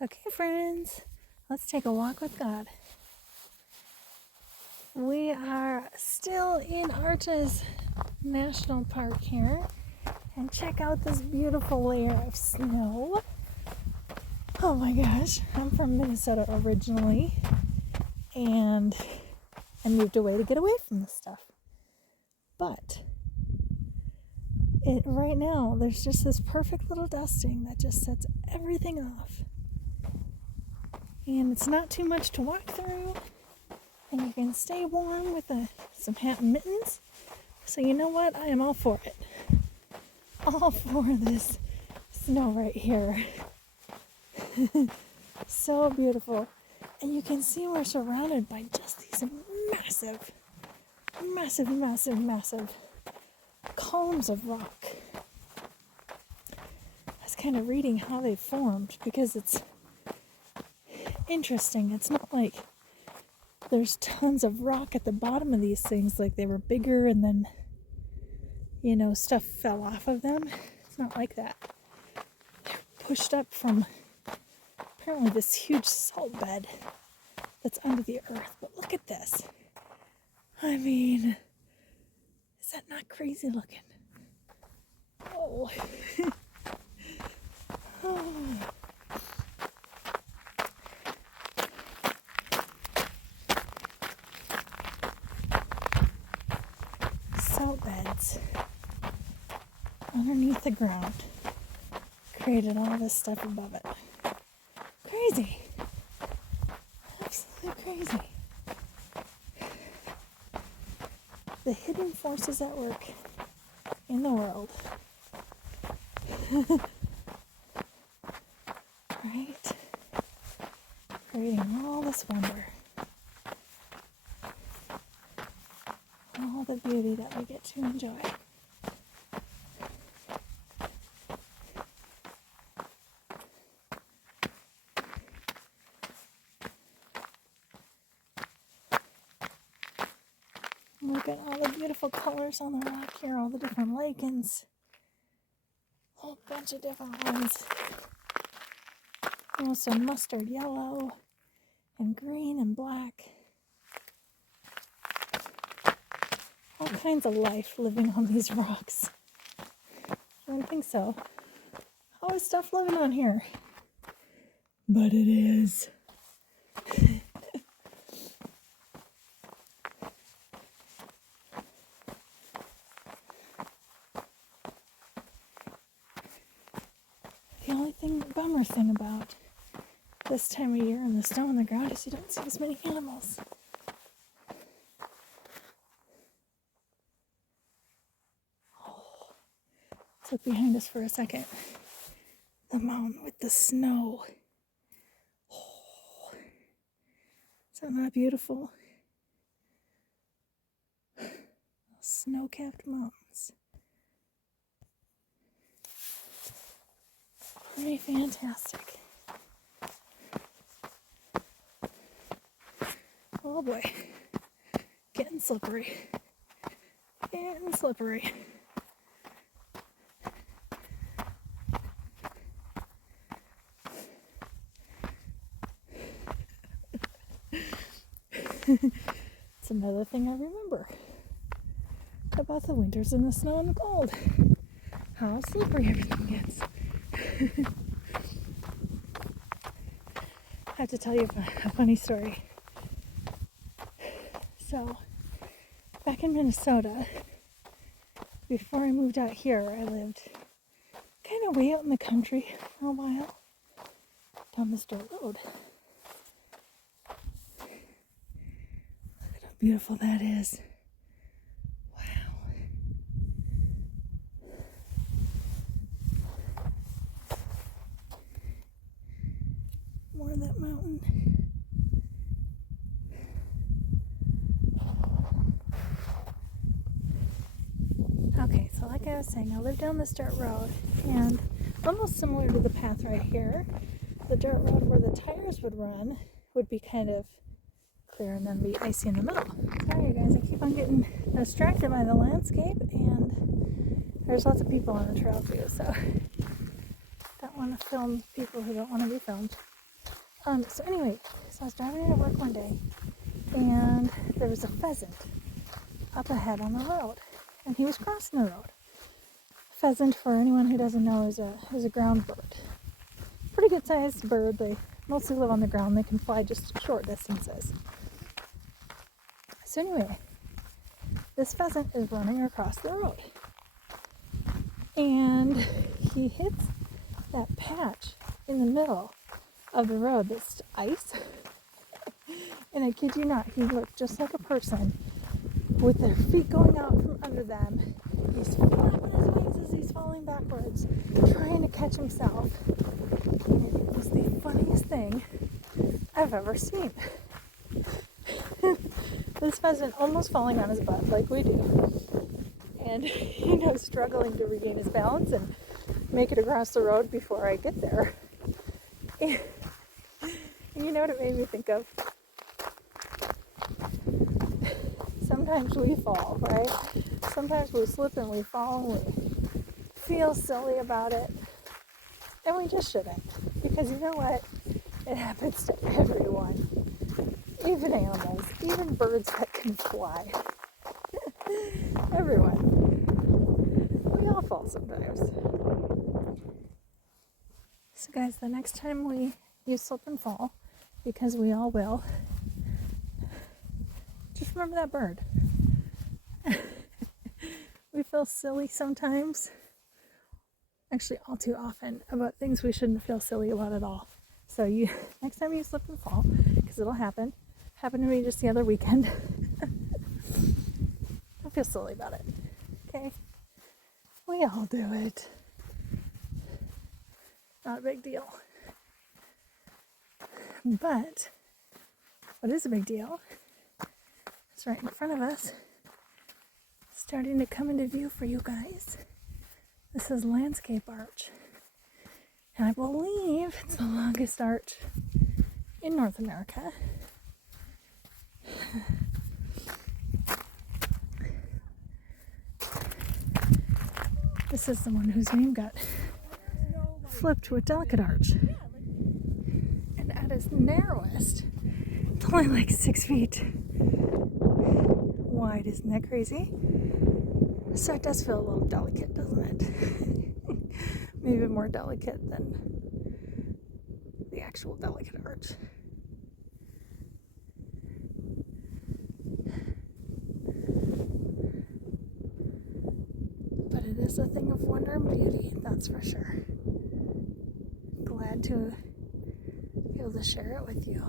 Okay, friends, let's take a walk with God. We are still in Arches National Park here, and check out this beautiful layer of snow. Oh my gosh, I'm from Minnesota originally, and I moved away to get away from this stuff. But right now, there's just this perfect little dusting that just sets everything off. And it's not too much to walk through, and you can stay warm with some hat and mittens. So you know what? I am all for it. All for this snow right here. So beautiful. And you can see we're surrounded by just these massive columns of rock. I was kind of reading how they formed because it's interesting. It's not like there's tons of rock at the bottom of these things, like they were bigger and then, stuff fell off of them. It's not like that. They're pushed up from apparently this huge salt bed that's under the earth. But look at this. I mean, is that not crazy looking? Oh. Oh. Salt beds underneath the ground created all this stuff above it. Crazy. Absolutely crazy. The hidden forces at work in the world. Right? Creating all this wonder. All the beauty that we get to enjoy. Look at all the beautiful colors on the rock here, all the different lichens. A whole bunch of different ones. Also mustard yellow and green and black. All kinds of life living on these rocks. I don't think so. How is stuff living on here? But it is. The only bummer thing about this time of year and the snow on the ground is you don't see as many animals. Let's look behind us for a second. The mountain with the snow. Oh, is that not beautiful? Snow-capped mountains. Pretty fantastic. Oh boy. Getting slippery. Getting slippery. It's another thing I remember about the winters and the snow and the cold. How slippery everything gets. I have to tell you a funny story. So, back in Minnesota, before I moved out here, I lived kind of way out in the country for a while, down this dirt road. Look at how beautiful that is. Wow. More of that mountain. Okay, so like I was saying, I live down this dirt road, and almost similar to the path right here, the dirt road where the tires would run would be kind of clear and then be icy in the middle. Sorry guys, I keep on getting distracted by the landscape, and there's lots of people on the trail too, so don't want to film people who don't want to be filmed. So anyway, so I was driving to work one day, and there was a pheasant up ahead on the road, and he was crossing the road. Pheasant, for anyone who doesn't know, is a ground bird. Pretty good sized bird. They mostly live on the ground. They can fly just short distances. So anyway, this pheasant is running across the road, and he hits that patch in the middle of the road that's ice. And I kid you not, he looked just like a person with their feet going out from under them. He's flapping his wings as he's falling backwards, trying to catch himself. And it was the funniest thing I've ever seen. This pheasant almost falling on his butt like we do. And, struggling to regain his balance and make it across the road before I get there. And you know what it made me think of? Sometimes we fall, right? Sometimes we slip and we fall and we feel silly about it. And we just shouldn't. Because you know what? It happens to everyone. Even animals, even birds that can fly. Everyone. We all fall sometimes. So guys, the next time you slip and fall, because we all will, just remember that bird. We feel silly sometimes, actually all too often, about things we shouldn't feel silly about at all. So next time you slip and fall, because it'll happen. Happened to me just the other weekend. Don't feel silly about it. Okay? We all do it. Not a big deal. But what is a big deal? It's right in front of us. Starting to come into view for you guys. This is landscape arch. And I believe it's the longest arch in North America. This is the one whose name got flipped to a delicate arch. And at its narrowest, it's only like 6 feet wide. Isn't that crazy? So it does feel a little delicate, doesn't it? Maybe more delicate than the actual delicate arch. But it is a thing of wonder and beauty, that's for sure. Glad to be able to share it with you.